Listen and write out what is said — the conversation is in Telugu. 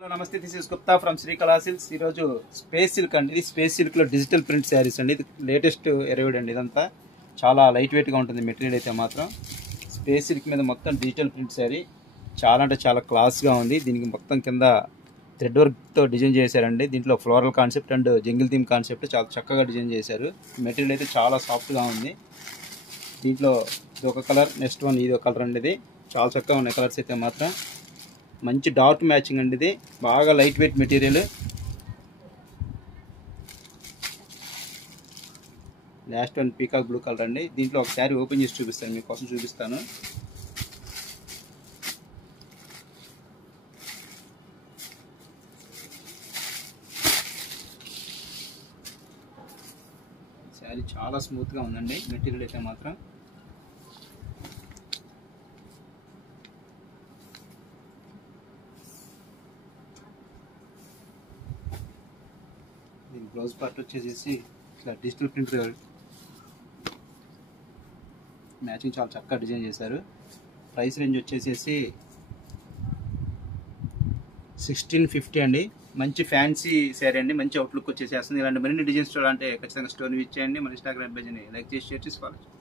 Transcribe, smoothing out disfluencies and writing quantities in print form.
హలో నమస్తే, this is Gupta from Srikala silks. ఈరోజు స్పేస్ సిల్క్ అండి. ఇది స్పేస్ సిల్క్లో డిజిటల్ ప్రింట్ శారీస్ అండి. ఇది లేటెస్ట్ ఎరవిడ్ అండి. ఇదంతా చాలా లైట్ వెయిట్గా ఉంటుంది మెటీరియల్ అయితే మాత్రం. స్పేస్ సిల్క్ మీద మొత్తం డిజిటల్ ప్రింట్ శారీ చాలా అంటే చాలా క్లాస్గా ఉంది. దీనికి మొత్తం కింద థ్రెడ్ వర్క్తో డిజైన్ చేశారండి. దీంట్లో floral concept and jungle theme concept చాలా చక్కగా డిజైన్ చేశారు. మెటీరియల్ అయితే చాలా సాఫ్ట్గా ఉంది. దీంట్లో ఇది ఒక కలర్, నెక్స్ట్ వన్ ఇది ఒక కలర్ అండి. ఇది చాలా చక్కగా ఉన్నాయి కలర్స్ అయితే మాత్రం. మంచి డార్క్ మ్యాచింగ్ అండి. ఇది బాగా light weight material. Last one peacock blue colour అండి. దీంట్లో ఒక శారీ ఓపెన్ చేసి చూపిస్తాను, మీకోసం చూపిస్తాను. శారీ చాలా స్మూత్గా ఉందండి మెటీరియల్ అయితే మాత్రం. దీని బ్లౌజ్ పార్ట్ వచ్చేసి ఇట్లా డిజిటల్ ప్రింట్ మ్యాచింగ్ చాలా చక్కగా డిజైన్ చేశారు. ప్రైస్ రేంజ్ వచ్చేసి 1650 అండి. మంచి ఫ్యాన్సీ శారీ అండి. మంచి అవుట్లుక్ వచ్చేసేస్తుంది. ఇలాంటి మరిన్ని డిజైన్స్ చూడాలంటే ఖచ్చితంగా స్టోర్ విచ్ చేయండి. మన ఇన్స్టాగ్రామ్ పేజ్ని లైక్ చేసి షేర్ చేసి ఫాలో చేయండి.